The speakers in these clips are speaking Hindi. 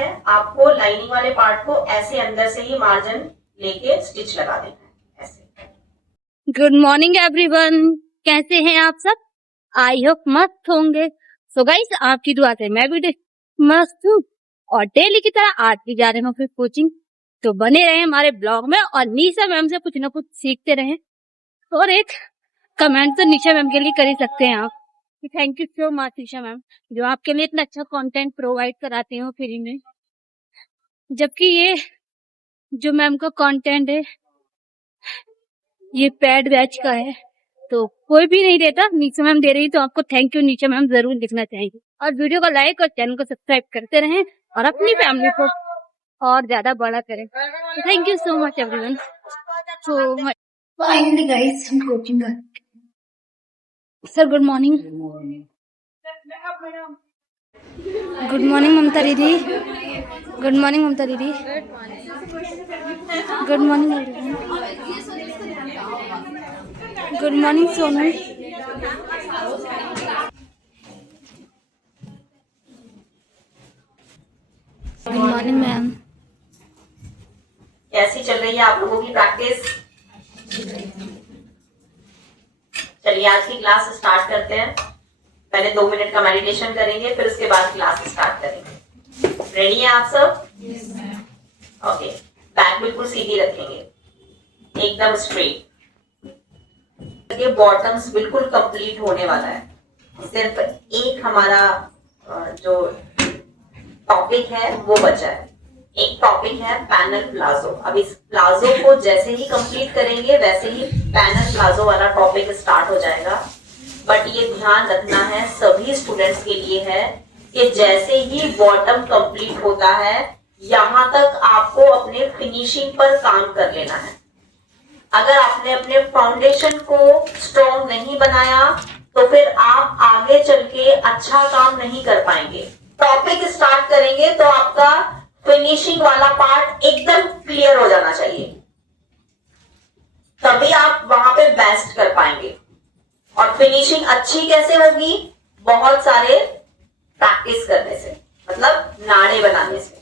है, आपको लाइनिंग वाले पार्ट को ऐसे अंदर से ही मार्जिन लेके स्टिच लगा देना है ऐसे। गुड मॉर्निंग एवरीवन, कैसे हैं आप सब? आई होप मस्त होंगे। सो गाइस, आपकी दुआ से मैं भी मस्त हूँ और डेली की तरह आज भी जा रहे हैं फिर कोचिंग। तो बने रहे हमारे ब्लॉग में और निशा मैम से कुछ ना कुछ सीखते रहे। और एक कमेंट तो निशा मैम के लिए कर ही सकते हैं आप कि thank you so much Nisha ma'am, जो आपके लिए इतना अच्छा कंटेंट प्रोवाइड कराते हो फ्री में। जबकि ये जो मैम का कंटेंट है ये पेड बैच का है, तो कोई भी नहीं देता, नीचे मैम दे रही, तो आपको थैंक यू नीचे मैम जरूर लिखना चाहिए। और वीडियो को लाइक और चैनल को सब्सक्राइब करते रहें और अपनी फैमिली को और ज्यादा बड़ा करें। तो thank you so much everyone. So finally guys हम कोचिंग कर। Sir good morning. Good morning Mamata didi. Good morning Mamata didi. Good morning everyone. Good morning Sonu. Good morning ma'am. कैसी चल रही है आप लोगों की प्रैक्टिस? चलिए आज की क्लास स्टार्ट करते हैं। पहले 2 मिनट का मेडिटेशन करेंगे, फिर उसके बाद क्लास स्टार्ट करेंगे। रेडी हैं आप सब? ओके, बैक बिल्कुल सीधी रखेंगे, एकदम स्ट्रेट। ये बॉटम्स बिल्कुल कंप्लीट होने वाला है। सिर्फ एक हमारा जो टॉपिक है वो बचा है। एक टॉपिक है पैनल प्लाजो। अब इस प्लाजो को जैसे ही कंप्लीट करेंगे वैसे ही पैनल प्लाजो वाला टॉपिक स्टार्ट हो जाएगा। बट ये ध्यान रखना है, सभी स्टूडेंट्स के लिए है कि जैसे ही बॉटम कंप्लीट होता है यहां तक आपको अपने फिनिशिंग पर काम कर लेना है। अगर आपने अपने फाउंडेशन को स्ट्रॉन्ग नहीं बनाया तो फिर आप आगे चल के अच्छा काम नहीं कर पाएंगे। टॉपिक स्टार्ट करेंगे तो आपका फिनिशिंग वाला पार्ट एकदम क्लियर हो जाना चाहिए, तभी आप वहां पे बेस्ट कर पाएंगे। और फिनिशिंग अच्छी कैसे होगी? बहुत सारे प्रैक्टिस करने से, मतलब नाड़े बनाने से।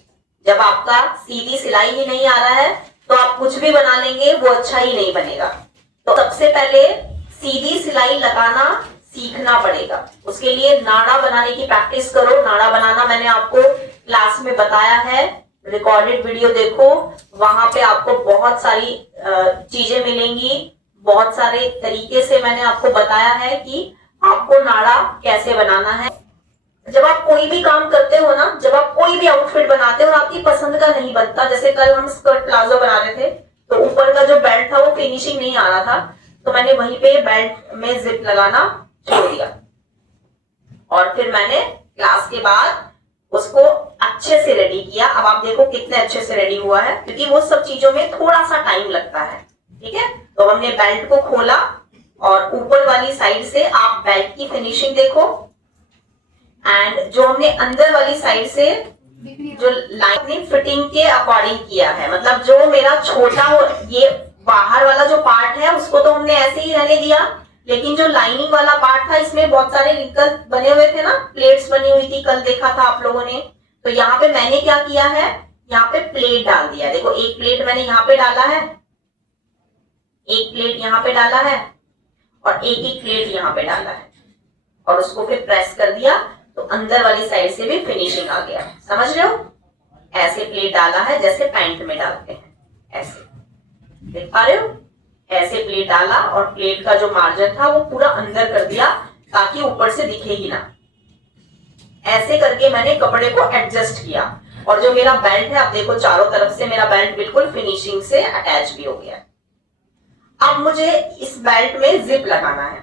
जब आपका सीधी सिलाई ही नहीं आ रहा है तो आप कुछ भी बना लेंगे, वो अच्छा ही नहीं बनेगा। तो सबसे पहले सीधी सिलाई लगाना सीखना पड़ेगा। उसके लिए नाड़ा बनाने की प्रैक्टिस करो। नाड़ा बनाना मैंने आपको क्लास में बताया है, रिकॉर्डेड वीडियो देखो, वहां पे आपको बहुत सारी चीजें मिलेंगी। बहुत सारे तरीके से मैंने आपको बताया है कि आपको नाड़ा कैसे बनाना है। जब आप कोई भी काम करते हो ना, जब आप कोई भी आउटफिट बनाते हो और आपकी पसंद का नहीं बनता, जैसे कल हम स्कर्ट प्लाजो बना रहे थे तो ऊपर का जो बेल्ट था वो फिनिशिंग नहीं आ रहा था, तो मैंने वहीं पे बेल्ट में जिप लगाना छोड़ दिया। और फिर मैंने क्लास के बाद उसको अच्छे से रेडी किया। अब आप देखो कितने अच्छे से रेडी हुआ है, क्योंकि वो सब चीजों में थोड़ा सा टाइम लगता है। ठीक है, तो हमने बेल्ट को खोला और ऊपर वाली साइड से आप बेल्ट की फिनिशिंग देखो, एंड जो हमने अंदर वाली साइड से जो लाइन फिटिंग के अकॉर्डिंग किया है, मतलब जो मेरा छोटा हो, ये बाहर वाला जो पार्ट है उसको तो हमने ऐसे ही रहने दिया, लेकिन जो लाइनिंग वाला पार्ट था इसमें बहुत सारे रिंकल बने हुए थे ना, प्लेट्स बनी हुई थी, कल देखा था आप लोगों ने। तो यहाँ पे मैंने क्या किया है, यहाँ पे प्लेट डाल दिया। देखो एक प्लेट मैंने यहाँ पे डाला है, एक प्लेट यहाँ पे डाला है और एक एक प्लेट यहाँ पे डाला है, और उसको फिर प्रेस कर दिया तो अंदर वाली साइड से भी फिनिशिंग आ गया। समझ रहे हो? ऐसे प्लेट डाला है जैसे पैंट में डालते हैं, ऐसे देख पा रहे हो? ऐसे प्लेट डाला और प्लेट का जो मार्जिन था वो पूरा अंदर कर दिया ताकि ऊपर से दिखे ही ना। ऐसे करके मैंने कपड़े को एडजस्ट किया। और जो मेरा बेल्ट है, आप देखो चारों तरफ से मेरा बेल्ट बिल्कुल फिनिशिंग से अटैच भी हो गया। अब मुझे इस बेल्ट में जिप लगाना है,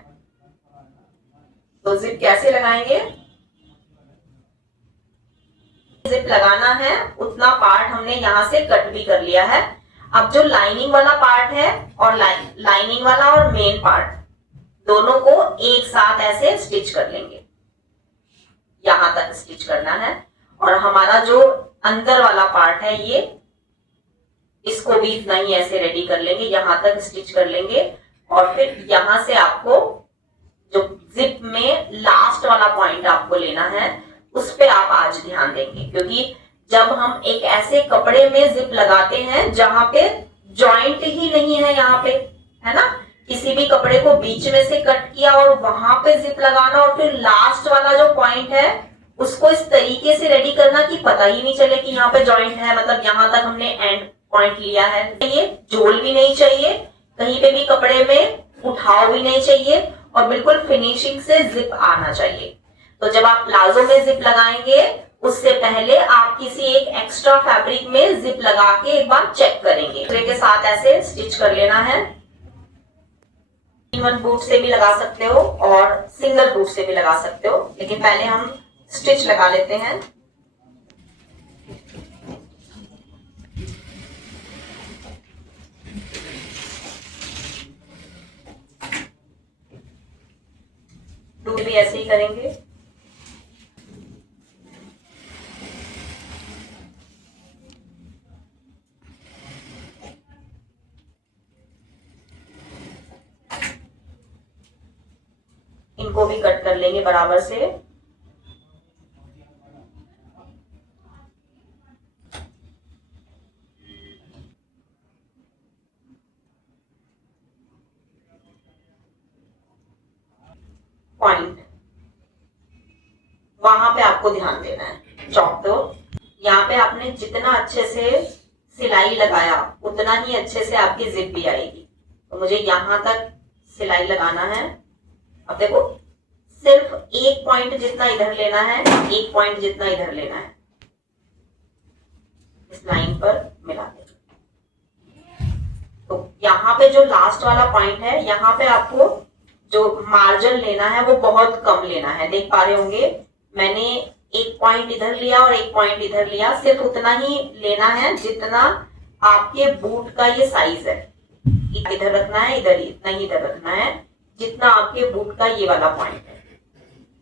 तो जिप कैसे लगाएंगे? जिप लगाना है उतना पार्ट हमने यहां से कट भी कर लिया है। अब जो लाइनिंग वाला पार्ट है और लाइनिंग वाला और मेन पार्ट दोनों को एक साथ ऐसे स्टिच कर लेंगे, यहां तक स्टिच करना है। और हमारा जो अंदर वाला पार्ट है ये, इसको भी इतना ही ऐसे रेडी कर लेंगे, यहां तक स्टिच कर लेंगे। और फिर यहां से आपको जो जिप में लास्ट वाला पॉइंट आपको लेना है उस पे आप आज ध्यान देंगे, क्योंकि जब हम एक ऐसे कपड़े में जिप लगाते हैं जहां पे जॉइंट ही नहीं है, यहाँ पे है ना, किसी भी कपड़े को बीच में से कट किया और वहां पे जिप लगाना और फिर लास्ट वाला जो पॉइंट है उसको इस तरीके से रेडी करना कि पता ही नहीं चले कि यहाँ पे जॉइंट है, मतलब यहाँ तक हमने एंड पॉइंट लिया है। ये झोल भी नहीं चाहिए, कहीं पे भी कपड़े में उठाव भी नहीं चाहिए और बिल्कुल फिनिशिंग से जिप आना चाहिए। तो जब आप प्लाजो में जिप लगाएंगे उससे पहले आप किसी एक एक्स्ट्रा फैब्रिक में जिप लगा के एक बार चेक करेंगे। दूसरे के साथ ऐसे स्टिच कर लेना है। वन बूट से भी लगा सकते हो और सिंगल बूट से भी लगा सकते हो, लेकिन पहले हम स्टिच लगा लेते हैं। दूसरे भी ऐसे ही करेंगे। इनको भी कट कर लेंगे बराबर से। पॉइंट वहां पे आपको ध्यान देना है। चौक तो यहाँ पे आपने जितना अच्छे से सिलाई लगाया उतना ही अच्छे से आपकी जिप भी आएगी। तो मुझे यहाँ तक सिलाई लगाना है। अब देखो सिर्फ एक पॉइंट जितना इधर लेना है, एक पॉइंट जितना इधर लेना है, इस लाइन पर मिला देना। तो यहाँ पे जो लास्ट वाला पॉइंट है यहाँ पे आपको जो मार्जिन लेना है वो बहुत कम लेना है। देख पा रहे होंगे मैंने एक पॉइंट इधर लिया और एक पॉइंट इधर लिया, सिर्फ उतना ही लेना है जितना आपके बूट का ये साइज है। इधर रखना है, इधर ही इतना ही इधर रखना है जितना आपके बूट का ये वाला पॉइंट है।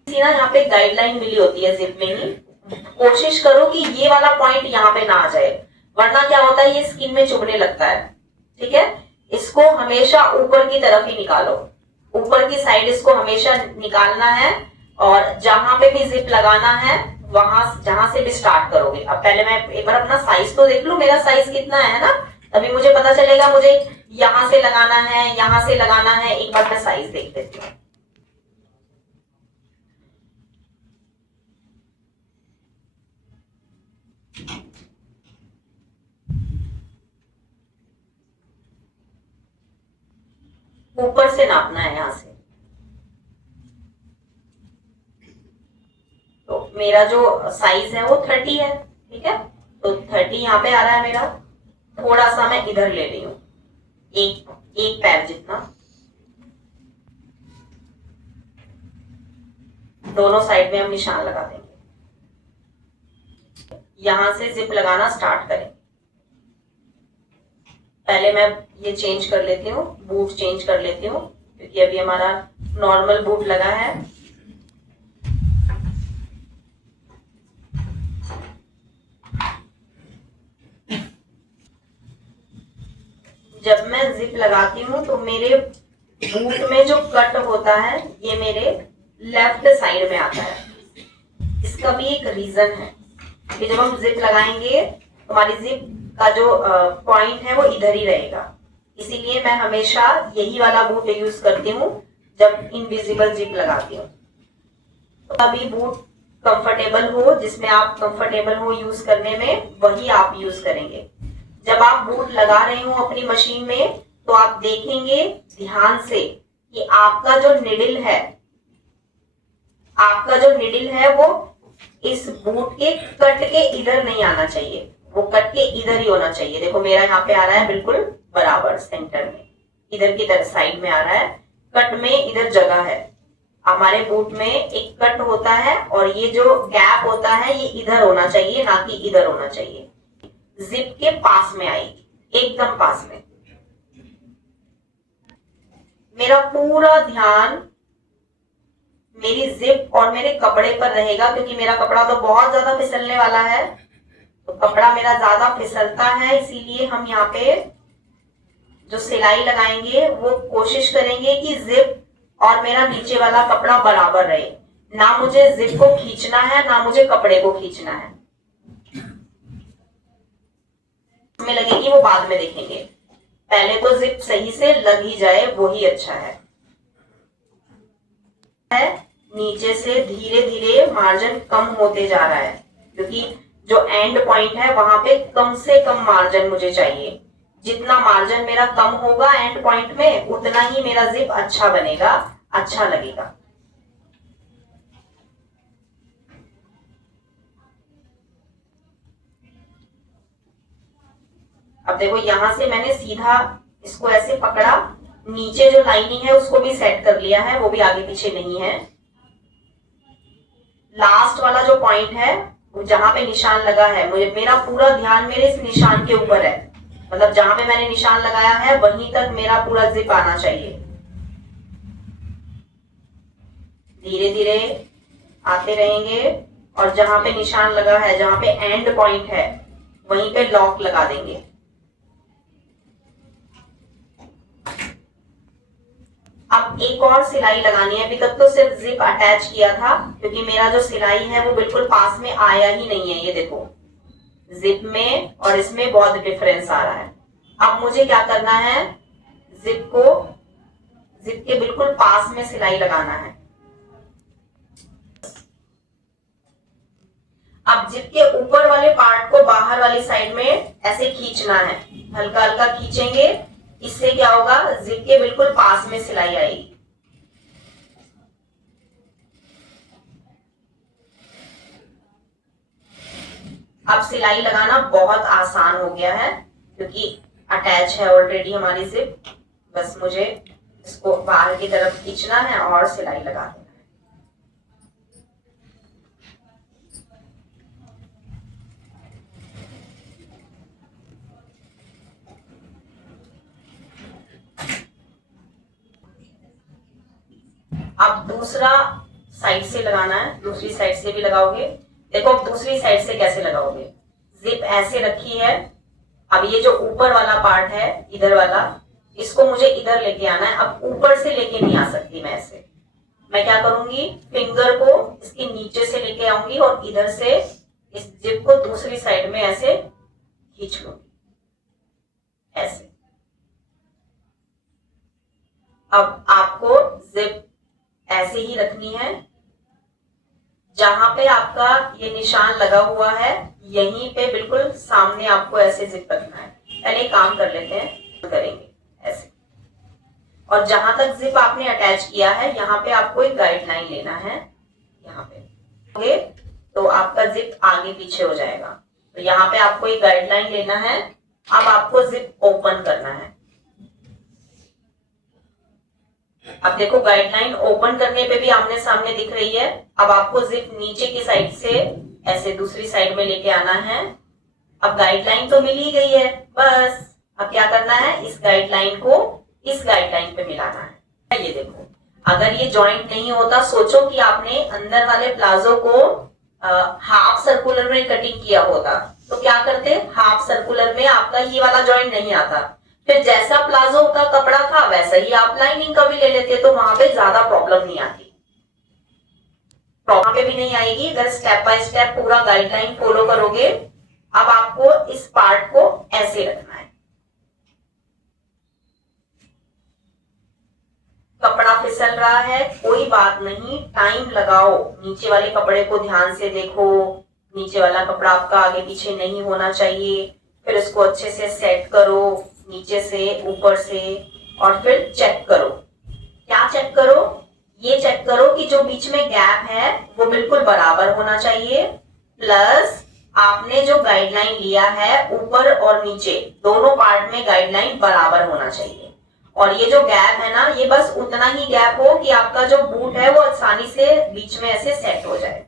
ना यहाँ पे गाइडलाइन मिली होती है जिप में ही, कोशिश करो कि ये वाला पॉइंट यहाँ पे ना आ जाए, वरना क्या होता है ये स्किन में चुभने लगता है। ठीक है, इसको हमेशा ऊपर की तरफ ही निकालो, ऊपर की साइड इसको हमेशा निकालना है और जहां पे भी जिप लगाना है वहां जहां से भी स्टार्ट करोगे। अब पहले मैं एक बार अपना साइज तो देख लूं, मेरा साइज कितना है ना, तभी मुझे पता चलेगा मुझे यहां से लगाना है यहां से लगाना है। एक बार मैं साइज देख लेती हूँ। ऊपर से नापना है यहाँ से। तो मेरा जो साइज है वो 30 है। ठीक है, तो 30 यहाँ पे आ रहा है मेरा। थोड़ा सा मैं इधर ले रही हूँ, एक पैर जितना। दोनों साइड में हम निशान लगा देंगे। यहां से जिप लगाना स्टार्ट करें। पहले मैं ये चेंज कर लेती हूँ, बूट चेंज कर लेती हूँ क्योंकि अभी हमारा नॉर्मल बूट लगा है। जब मैं जिप लगाती हूँ तो मेरे बूट में जो कट होता है ये मेरे लेफ्ट साइड में आता है। इसका भी एक रीजन है कि जब हम जिप लगाएंगे तो हमारी जिप का जो पॉइंट है वो इधर ही रहेगा, इसीलिए मैं हमेशा यही वाला बूट यूज करती हूँ जब इनविजिबल जिप लगाती हूँ। तो अभी बूट कंफर्टेबल हो, जिसमें आप कंफर्टेबल हो यूज करने में, वही आप यूज करेंगे। जब आप बूट लगा रहे हो अपनी मशीन में तो आप देखेंगे ध्यान से कि आपका जो निडल है वो इस बूट के कट के इधर नहीं आना चाहिए, वो कट के इधर ही होना चाहिए। देखो मेरा यहाँ पे आ रहा है बिल्कुल बराबर सेंटर में, इधर की तरफ साइड में आ रहा है। कट में इधर जगह है, हमारे बूट में एक कट होता है और ये जो गैप होता है ये इधर होना चाहिए, ना कि इधर होना चाहिए। जिप के पास में आएगी, एकदम पास में। मेरा पूरा ध्यान मेरी जिप और मेरे कपड़े पर रहेगा क्योंकि मेरा कपड़ा तो बहुत ज्यादा फिसलने वाला है। तो कपड़ा मेरा ज्यादा फिसलता है, इसीलिए हम यहाँ पे जो सिलाई लगाएंगे वो कोशिश करेंगे कि जिप और मेरा नीचे वाला कपड़ा बराबर रहे। ना मुझे जिप को खींचना है ना मुझे कपड़े को खींचना है। में लगेगी वो बाद में देखेंगे, पहले तो जिप सही से लग ही जाए वही अच्छा है। नीचे से धीरे धीरे मार्जिन कम होते जा रहा है, क्योंकि जो एंड पॉइंट है वहां पे कम से कम मार्जिन मुझे चाहिए। जितना मार्जिन मेरा कम होगा एंड पॉइंट में, उतना ही मेरा जिप अच्छा बनेगा, अच्छा लगेगा। अब देखो यहां से मैंने सीधा इसको ऐसे पकड़ा, नीचे जो लाइनिंग है उसको भी सेट कर लिया है, वो भी आगे पीछे नहीं है। लास्ट वाला जो पॉइंट है जहां पे निशान लगा है, मुझे मेरा पूरा ध्यान मेरे इस निशान के ऊपर है, मतलब जहां पे मैंने निशान लगाया है वहीं तक मेरा पूरा जिप आना चाहिए। धीरे धीरे आते रहेंगे और जहां पे निशान लगा है, जहां पे एंड पॉइंट है, वहीं पे लॉक लगा देंगे। अब एक और सिलाई लगानी है। अभी तक तो सिर्फ जिप अटैच किया था, क्योंकि मेरा जो सिलाई है वो बिल्कुल पास में आया ही नहीं है। ये देखो जिप में और इसमें बहुत डिफरेंस आ रहा है। अब मुझे क्या करना है, जिप के बिल्कुल पास में सिलाई लगाना है। अब जिप के ऊपर वाले पार्ट को बाहर वाली साइड में ऐसे खींचना है, हल्का हल्का खींचेंगे। इससे क्या होगा, जिप के बिल्कुल पास में सिलाई आएगी। अब सिलाई लगाना बहुत आसान हो गया है, क्योंकि अटैच है ऑलरेडी हमारी जिप। बस मुझे इसको बाहर की तरफ खींचना है और सिलाई लगा देना है। अब दूसरा साइड से लगाना है, दूसरी साइड से भी लगाओगे। देखो अब दूसरी साइड से कैसे लगाओगे, जिप ऐसे रखी है। अब ये जो ऊपर वाला पार्ट है इधर वाला, इसको मुझे इधर लेके आना है। अब ऊपर से लेके नहीं आ सकती मैं ऐसे, मैं क्या करूंगी, फिंगर को इसके नीचे से लेके आऊंगी और इधर से इस जिप को दूसरी साइड में ऐसे खींच लूंगी, ऐसे। अब आपको जिप ऐसे ही रखनी है, जहां पे आपका ये निशान लगा हुआ है यहीं पे बिल्कुल सामने आपको ऐसे जिप रखना है। पहले काम कर लेते हैं, करेंगे ऐसे। और जहां तक जिप आपने अटैच किया है यहाँ पे आपको एक गाइडलाइन लेना है, यहाँ पे तो आपका जिप आगे पीछे हो जाएगा। तो यहाँ पे आपको एक गाइडलाइन लेना है। अब आपको जिप ओपन करना है। अब देखो गाइडलाइन ओपन करने पे भी आमने सामने दिख रही है। अब आपको जिप नीचे की साइड से ऐसे दूसरी साइड में लेके आना है। अब गाइडलाइन तो मिल ही गई है, बस अब क्या करना है, इस गाइडलाइन को इस गाइडलाइन पे मिलाना है। ये देखो अगर ये जॉइंट नहीं होता, सोचो कि आपने अंदर वाले प्लाजो को हाफ सर्कुलर में कटिंग किया होता, तो क्या करते, हाफ सर्कुलर में आपका ये वाला जॉइंट नहीं आता, फिर जैसा प्लाजो का कपड़ा था वैसा ही आप लाइनिंग का भी ले लेते, तो वहां पे ज्यादा प्रॉब्लम नहीं आती। प्रॉब्लम पे भी नहीं आएगी अगर स्टेप बाय स्टेप पूरा गाइडलाइन फॉलो करोगे। अब आपको इस पार्ट को ऐसे रखना है। कपड़ा फिसल रहा है, कोई बात नहीं, टाइम लगाओ। नीचे वाले कपड़े को ध्यान से देखो, नीचे वाला कपड़ा आपका आगे पीछे नहीं होना चाहिए। फिर उसको अच्छे से सेट करो, नीचे से ऊपर से, और फिर चेक करो। क्या चेक करो, ये चेक करो कि जो बीच में गैप है वो बिल्कुल बराबर होना चाहिए, प्लस आपने जो गाइडलाइन लिया है ऊपर और नीचे दोनों पार्ट में गाइडलाइन बराबर होना चाहिए। और ये जो गैप है ना, ये बस उतना ही गैप हो कि आपका जो बूट है वो आसानी से बीच में ऐसे सेट हो जाए।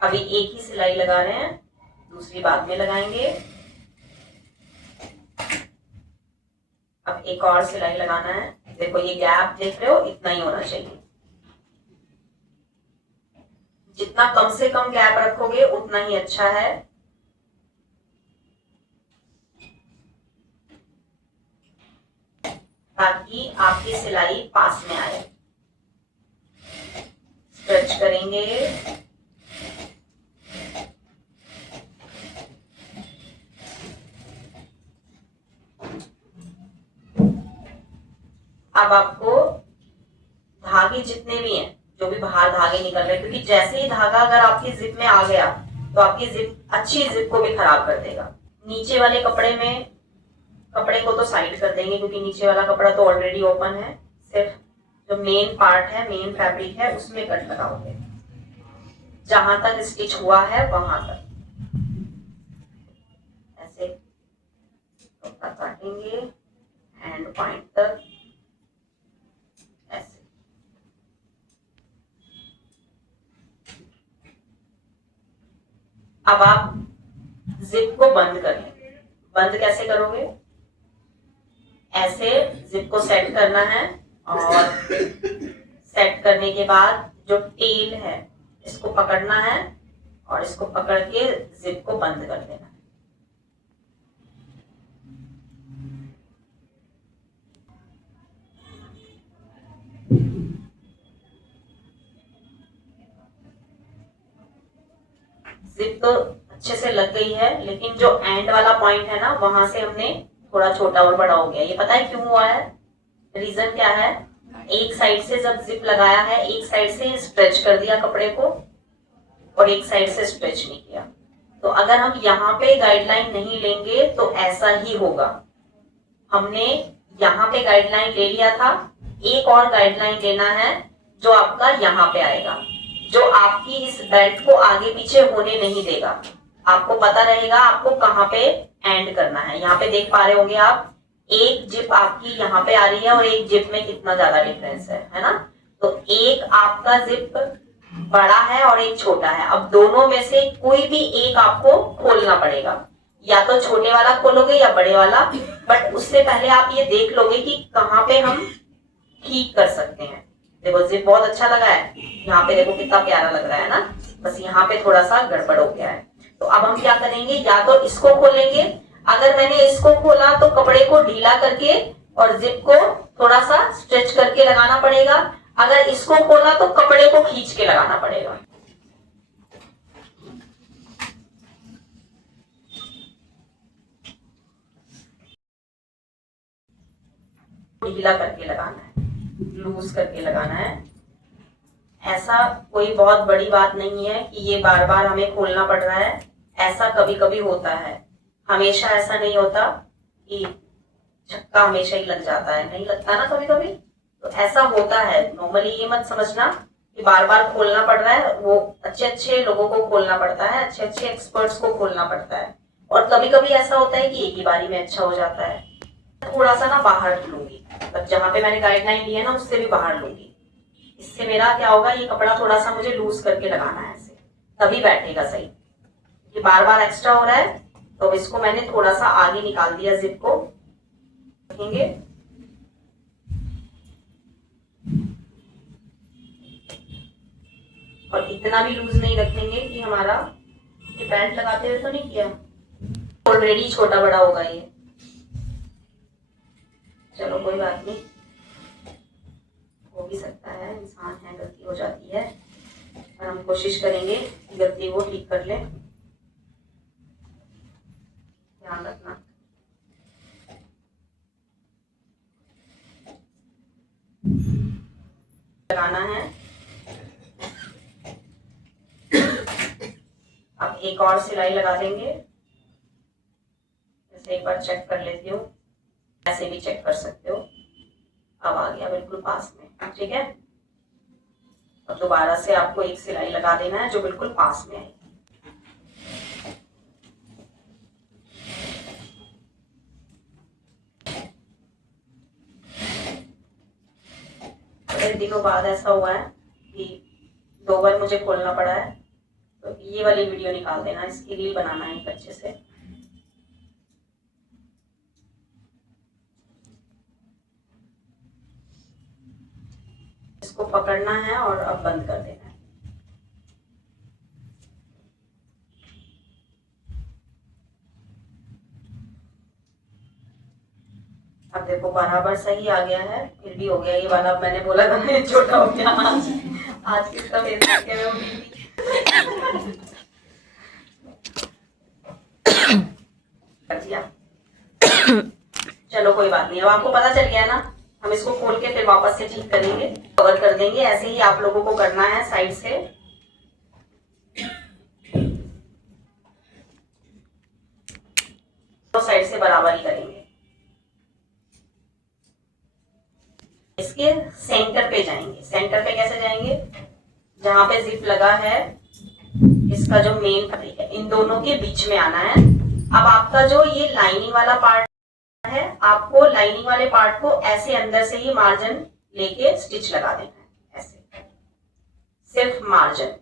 अभी एक ही सिलाई लगा रहे हैं, दूसरी बाद में लगाएंगे। अब एक और सिलाई लगाना है। देखो ये गैप देख रहे हो, इतना ही होना चाहिए। जितना कम से कम गैप रखोगे उतना ही अच्छा है। ताकि आपकी सिलाई पास में आए। स्ट्रेच करेंगे। अब आपको धागे जितने भी हैं, जो भी बाहर धागे निकल रहे हैं, क्योंकि जैसे ही धागा अगर आपकी जिप में आ गया तो आपकी जिप, अच्छी जिप को भी खराब कर देगा। नीचे वाले कपड़े को तो साइड कर देंगे क्योंकि नीचे वाला कपड़ा तो ऑलरेडी ओपन है। सिर्फ जो मेन पार्ट है, मेन फैब्रिक है, उसमें कट लगाओगे। जहां तक स्टिच हुआ है वहां तक ऐसे कपड़ा काटेंगे, एंड पॉइंट तक ऐसे। अब आप जिप को बंद कर लेंगे। बंद कैसे करोगे? ऐसे जिप को सेट करना है, और सेट करने के बाद जो टेल है इसको पकड़ना है, और इसको पकड़ के जिप को बंद कर देना है। जिप तो अच्छे से लग गई है, लेकिन जो एंड वाला पॉइंट है ना, वहां से हमने थोड़ा छोटा और बड़ा हो गया। ये पता है क्यों हुआ है? रीजन क्या है? एक साइड से जब जिप लगाया है, एक साइड से स्ट्रेच कर दिया कपड़े को, और एक साइड से स्ट्रेच नहीं किया। तो अगर हम यहाँ पे गाइडलाइन नहीं लेंगे तो ऐसा ही होगा। हमने यहाँ पे गाइडलाइन ले लिया था, एक और गाइडलाइन लेना है जो आपका यहाँ पे आएगा, जो आपकी इस बेल्ट को आगे पीछे होने नहीं देगा। आपको पता रहेगा आपको कहाँ पे एंड करना है। यहाँ पे देख पा रहे होंगे आप, एक जिप आपकी यहाँ पे आ रही है और एक जिप में कितना ज्यादा डिफरेंस है ना? तो एक आपका जिप बड़ा है और एक छोटा है। अब दोनों में से कोई भी एक आपको खोलना पड़ेगा, या तो छोटे वाला खोलोगे या बड़े वाला, बट उससे पहले आप ये देख लोगे कि कहाँ पे हम ठीक कर सकते हैं। देखो जिप बहुत अच्छा लगा है, यहाँ पे देखो कितना प्यारा लग रहा है ना, बस यहाँ पे थोड़ा सा गड़बड़ हो गया है। तो अब हम क्या करेंगे, या तो इसको खोलेंगे। अगर मैंने इसको खोला तो कपड़े को ढीला करके और जिप को थोड़ा सा स्ट्रेच करके लगाना पड़ेगा। अगर इसको खोला तो कपड़े को खींच के लगाना पड़ेगा। ढीला करके लगाना है, लूज करके लगाना है। ऐसा कोई बहुत बड़ी बात नहीं है कि ये बार बार हमें खोलना पड़ रहा है। ऐसा कभी कभी होता है, हमेशा ऐसा नहीं होता कि छक्का हमेशा ही लग जाता है, नहीं लगता ना कभी कभी। तो ऐसा होता है नॉर्मली। ये मत समझना कि बार बार खोलना पड़ रहा है। वो अच्छे अच्छे लोगों को खोलना पड़ता है, अच्छे अच्छे एक्सपर्ट्स को खोलना पड़ता है। और कभी कभी ऐसा होता है कि एक ही बारी में अच्छा हो जाता है। थोड़ा सा ना बाहर लूंगी, मतलब जहां पे मैंने गाइडलाइन ली है ना उससे भी बाहर लूंगी। इससे मेरा क्या होगा, ये कपड़ा थोड़ा सा मुझे लूज करके लगाना है ऐसे, तभी बैठेगा सही। ये बार बार एक्स्ट्रा हो रहा है तो इसको मैंने थोड़ा सा आगे निकाल दिया, जिप को रखेंगे। और इतना भी लूज नहीं रखेंगे कि हमारा ये बेल्ट लगाते हुए तो नहीं किया, ऑलरेडी छोटा बड़ा होगा ये। चलो कोई बात नहीं, हो भी सकता है, इंसान है, गलती हो जाती है, और हम कोशिश करेंगे कि गलती को ठीक कर ले। ध्यान रखना। लगाना है। अब एक और सिलाई लगा देंगे। जैसे एक बार चेक कर लेती हूँ, ऐसे भी चेक कर सकते हो। अब आ गया बिल्कुल पास में, ठीक है। अब दोबारा से आपको एक सिलाई लगा देना है जो बिल्कुल पास में है। बड़े दिनों बाद ऐसा हुआ है कि 2 बार मुझे खोलना पड़ा है, तो ये वाली वीडियो निकाल देना, इसकी रील बनाना है एक अच्छे से। इसको पकड़ना है और अब बंद कर देना है। अब देखो बराबर सही आ गया है, फिर भी हो गया ये वाला। मैंने बोला था ना छोटा हो गया। आज कितना फेस करके मैं उठी थी। कर दिया। चलो कोई बात नहीं, अब आपको पता चल गया ना। हम इसको खोल के फिर वापस से ठीक करेंगे, कवर कर देंगे। ऐसे ही आप लोगों को करना है साइड से। तो साइड से बराबर ही करेंगे। इसके सेंटर पे जाएंगे। सेंटर पे कैसे जाएंगे? जहां पे जिप लगा है, इसका जो मेन फैब्रिक है, इन दोनों के बीच में आना है। अब आपका जो ये लाइनिंग वाला पार्ट है, आपको लाइनिंग वाले पार्ट को ऐसे अंदर से ही मार्जिन लेके स्टिच लगा देना है, ऐसे सिर्फ मार्जिन।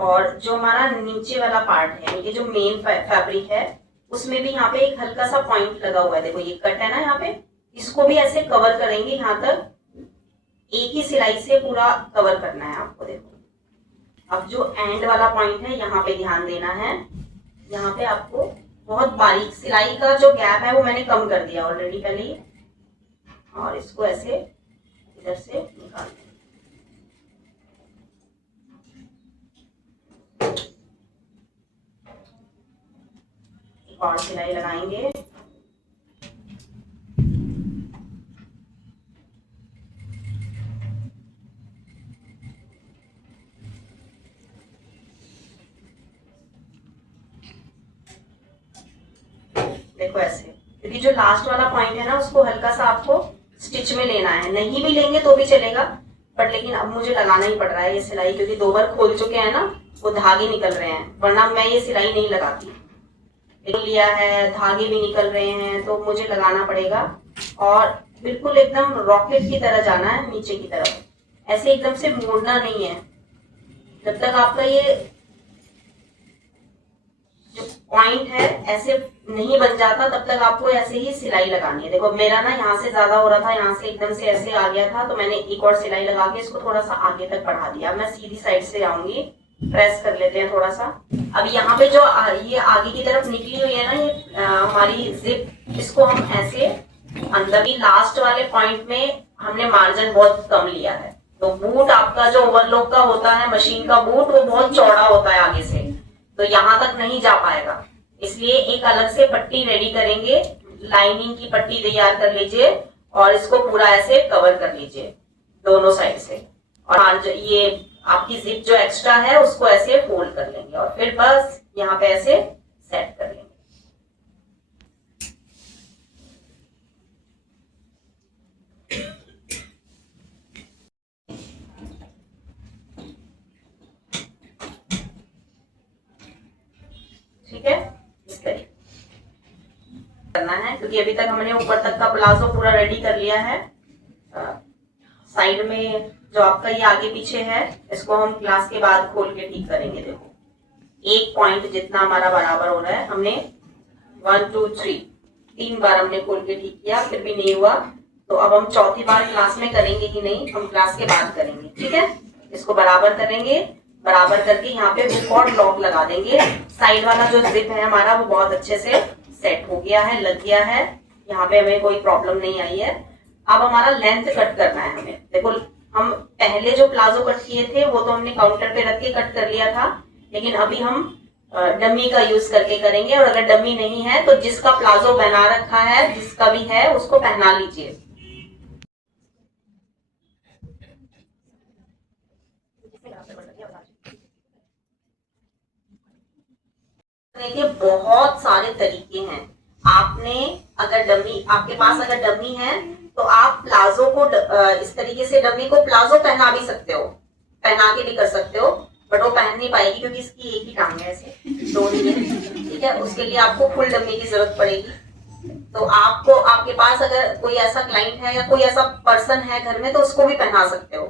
और जो हमारा नीचे वाला पार्ट है, ये जो मेन फैब्रिक है, उसमें भी यहाँ पे एक हल्का सा पॉइंट लगा हुआ है। देखो ये कट है ना यहाँ पे, इसको भी ऐसे कवर करेंगे। यहाँ तक एक ही सिलाई से पूरा कवर करना है आपको। देखो अब जो एंड वाला पॉइंट है, यहाँ पे ध्यान देना है। यहाँ पे आपको बहुत बारीक सिलाई का जो गैप है वो मैंने कम कर दिया ऑलरेडी पहले ही। और इसको ऐसे इधर से निकाल दें। एक और सिलाई लगाएंगे। देखो ऐसे, क्योंकि जो लास्ट वाला पॉइंट है ना, उसको हल्का सा आपको स्टिच में लेना है। नहीं भी लेंगे तो भी चलेगा, बट लेकिन अब मुझे लगाना ही पड़ रहा है ये सिलाई, क्योंकि 2 बार खोल चुके हैं ना, वो धागे निकल रहे हैं, वरना मैं ये सिलाई नहीं लगाती। लिया है, धागे भी निकल रहे हैं, तो मुझे लगाना पड़ेगा। और बिल्कुल एकदम रॉकेट की तरह जाना है नीचे की तरफ, ऐसे एकदम से मोड़ना नहीं है। जब तक आपका ये जो पॉइंट है ऐसे नहीं बन जाता, तब तक आपको ऐसे ही सिलाई लगानी है। देखो मेरा ना यहाँ से ज्यादा हो रहा था, यहाँ से एकदम से ऐसे आ गया था, तो मैंने एक और सिलाई लगा के इसको थोड़ा सा आगे तक बढ़ा दिया। मैं सीधी साइड से आऊंगी, प्रेस कर लेते हैं थोड़ा सा। अब यहाँ पे जो ये आगे की तरफ निकली हुई है ना, ये हमारी जिप, इसको हम ऐसे अंदर ही लास्ट वाले पॉइंट में हमने मार्जिन बहुत कम लिया है। तो बूट आपका जो ओवरलॉक का होता है, मशीन का बूट, वो बहुत चौड़ा होता है आगे से, तो यहाँ तक नहीं जा पाएगा। इसलिए एक अलग से पट्टी रेडी करेंगे, लाइनिंग की पट्टी तैयार कर लीजिए और इसको पूरा ऐसे कवर कर लीजिए दोनों साइड से। और ये आपकी जिप जो एक्स्ट्रा है उसको ऐसे फोल्ड कर लेंगे और फिर बस यहाँ पे ऐसे सेट कर लेंगे। ठीक है, इस तरीके करना है, क्योंकि अभी तक हमने ऊपर तक का प्लाजो पूरा रेडी कर लिया है। साइड में जो आपका ये आगे पीछे है, इसको हम क्लास के बाद खोल के ठीक करेंगे। देखो एक पॉइंट जितना हमारा बराबर हो रहा है, हमने 1 2 3 3 बार हमने खोल के ठीक किया, फिर भी नहीं हुआ, तो अब हम चौथी बार क्लास में करेंगे ही नहीं, हम क्लास के बाद करेंगे। ठीक है, इसको बराबर करेंगे, बराबर करके यहाँ पे हुक और लॉक लगा देंगे। साइड वाला जो जिप है हमारा वो बहुत अच्छे से सेट हो गया है, लग गया है, यहाँ पे हमें कोई प्रॉब्लम नहीं आई है। अब हमारा लेंथ कट करना है हमें। देखो हम पहले जो प्लाजो कट किए थे वो तो हमने काउंटर पे रख के कट कर लिया था, लेकिन अभी हम डमी का यूज करके करेंगे। और अगर डमी नहीं है तो जिसका प्लाजो बना रखा है, जिसका भी है, उसको पहना लीजिए। देखिए बहुत सारे तरीके हैं। आपने अगर डमी, आपके पास अगर डमी है तो आप प्लाजो को इस तरीके से डमी को प्लाजो पहना भी सकते हो, पहना के भी कर सकते हो, बट वो पहन नहीं पाएगी क्योंकि इसकी एक ही टांग है, ऐसे दो नहीं है। ठीक है, उसके लिए आपको फुल डमी की जरूरत पड़ेगी। तो आपको, आपके पास अगर कोई ऐसा क्लाइंट है या कोई ऐसा पर्सन है घर में, तो उसको भी पहना सकते हो,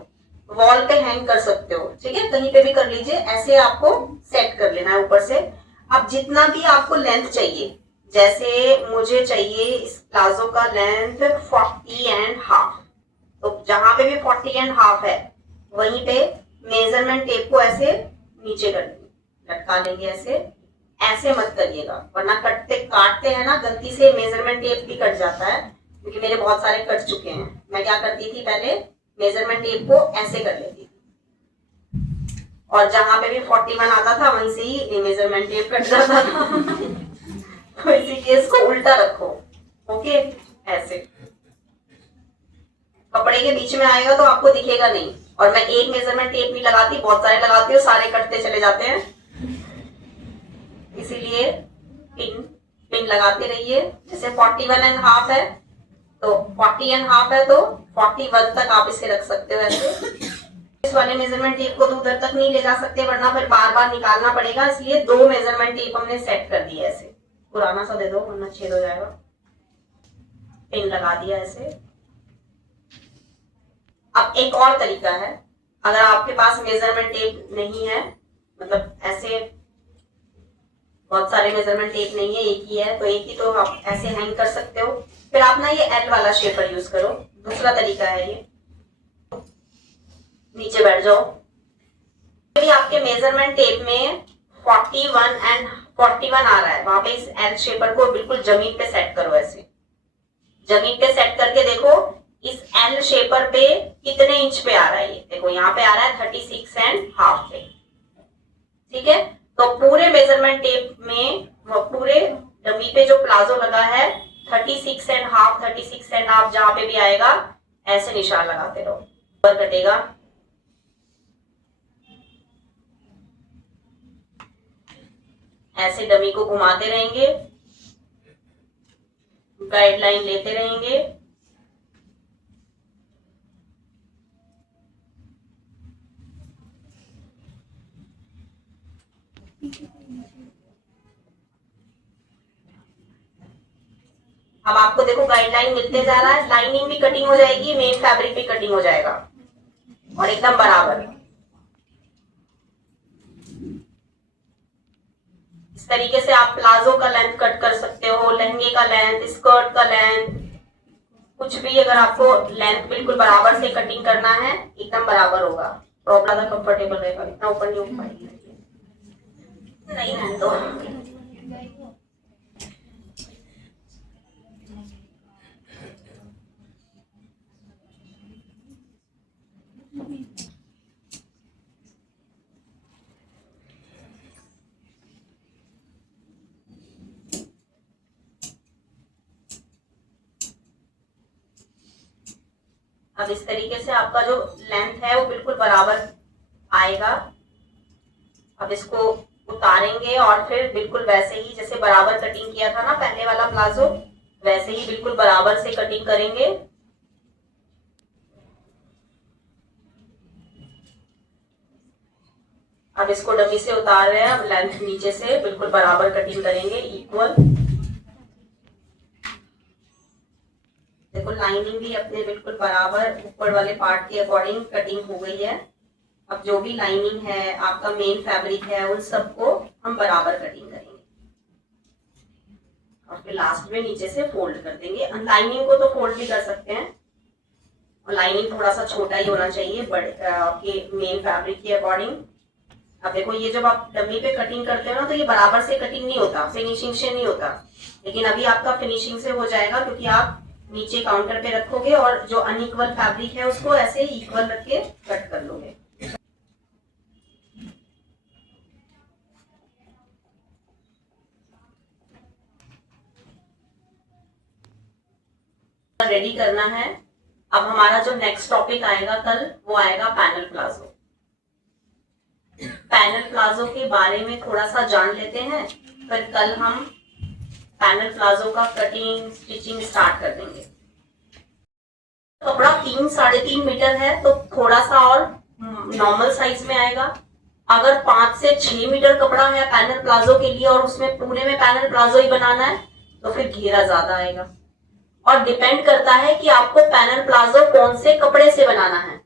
वॉल पे हैंग कर सकते हो। ठीक है, कहीं पे भी कर लीजिए, ऐसे आपको सेट कर लेना है ऊपर से। अब जितना भी आपको लेंथ चाहिए, जैसे मुझे चाहिए इस प्लाजो का लेंथ 40.5, तो जहां पे भी 40.5 है वहीं पे मेजरमेंट टेप को ऐसे नीचे कर लेंगे, लटका लेंगे ऐसे। ऐसे मत करिएगा वरना काटते हैं ना गलती से मेजरमेंट टेप भी कट जाता है, क्योंकि मेरे बहुत सारे कट चुके हैं। मैं क्या करती थी पहले, मेजरमेंट टेप को ऐसे कर लेती थी और जहां पे भी 41 आता था वहीं से ही मेजरमेंट टेप कट जाता था। तो इसी केस को उल्टा रखो, ओके। ऐसे कपड़े के बीच में आएगा तो आपको दिखेगा नहीं, और मैं एक मेजरमेंट टेप नहीं लगाती, बहुत सारे लगाती हूँ, सारे कटते चले जाते हैं। इसीलिए पिन लगाते रहिए। जैसे 41.5 है तो 40.5 है तो 41 तक आप इसे रख सकते हो ऐसे। इस वाले मेजरमेंट टेप को तो उधर तक नहीं ले जा सकते वरना फिर बार बार निकालना पड़ेगा, इसलिए 2 मेजरमेंट टेप हमने सेट कर दिया ऐसे। पुराना सा दे दो वरना छेद हो जाएगा। पिन लगा दिया ऐसे। अब एक और तरीका है, अगर आपके पास मेजरमेंट टेप नहीं है, मतलब ऐसे बहुत सारे मेजरमेंट टेप नहीं है, एक ही है, तो एक ही तो आप ऐसे हैंग कर सकते हो। फिर आप ना ये एल वाला शेपर यूज करो, दूसरा तरीका है ये। नीचे बैठ जाओ। यदि आपके मेजरमेंट टेप में 41 आ रहा है, वहां पे इस एल शेपर को बिल्कुल जमीन पे सेट करो ऐसे। जमीन पे सेट करके देखो इस एल शेपर पे कितने इंच पे आ रहा है। ये देखो यहाँ पे आ रहा है 36.5 पे, ठीक है। तो पूरे मेजरमेंट टेप में पूरे डमी पे जो प्लाजो लगा है 36.5 जहां पे भी आएगा ऐसे निशान लगाते रहो, ऊपर कटेगा। ऐसे डमी को घुमाते रहेंगे, गाइडलाइन लेते रहेंगे। अब आपको देखो गाइडलाइन मिलते जा रहा है, लाइनिंग भी कटिंग हो जाएगी, मेन फैब्रिक भी कटिंग हो जाएगा और एकदम बराबर। इस तरीके से आप प्लाजो का लेंथ कट कर सकते हो, लहंगे का लेंथ, स्कर्ट का लेंथ, कुछ भी। अगर आपको लेंथ बिल्कुल बराबर से कटिंग करना है, एकदम बराबर होगा, प्रॉपर ज्यादा कंफर्टेबल रहेगा। इतना ऊपर नहीं हो पाएगी, नहीं है तो अब इस तरीके से आपका जो लेंथ है वो बिल्कुल बराबर आएगा। अब इसको उतारेंगे और फिर बिल्कुल वैसे ही जैसे बराबर कटिंग किया था ना पहले वाला प्लाजो, वैसे ही बिल्कुल बराबर से कटिंग करेंगे। अब इसको डमी से उतार रहे हैं, अब लेंथ नीचे से बिल्कुल बराबर कटिंग करेंगे, इक्वल। देखो लाइनिंग भी अपने बिल्कुल बराबर ऊपर वाले पार्ट के अकॉर्डिंग कटिंग हो गई है। अब जो भी लाइनिंग है, आपका मेन फैब्रिक है, उन सबको हम बराबर कटिंग करेंगे और फिर लास्ट में नीचे से फोल्ड कर देंगे। लाइनिंग को तो फोल्ड भी कर सकते हैं और लाइनिंग थोड़ा सा छोटा ही होना चाहिए बड़े आपके मेन फैब्रिक के अकॉर्डिंग। अब देखो ये जब आप डमी पे कटिंग करते हो ना तो ये बराबर से कटिंग नहीं होता, फिनिशिंग से नहीं होता, लेकिन अभी आपका फिनिशिंग से हो जाएगा क्योंकि आप नीचे काउंटर पे रखोगे और जो अनइक्वल फैब्रिक है उसको ऐसे इक्वल रख के कट कर लोगे। रेडी करना है। अब हमारा जो नेक्स्ट टॉपिक आएगा कल, वो आएगा पैनल प्लाजो। पैनल प्लाजो के बारे में थोड़ा सा जान लेते हैं, फिर कल हम पैनल प्लाजो का कटिंग स्टिचिंग स्टार्ट कर देंगे। कपड़ा 3-3.5 मीटर है तो थोड़ा सा और नॉर्मल साइज में आएगा। अगर 5 से 6 मीटर कपड़ा है पैनल प्लाजो के लिए और उसमें पूरे में पैनल प्लाजो ही बनाना है तो फिर घेरा ज्यादा आएगा। और डिपेंड करता है कि आपको पैनल प्लाजो कौन से कपड़े से बनाना है।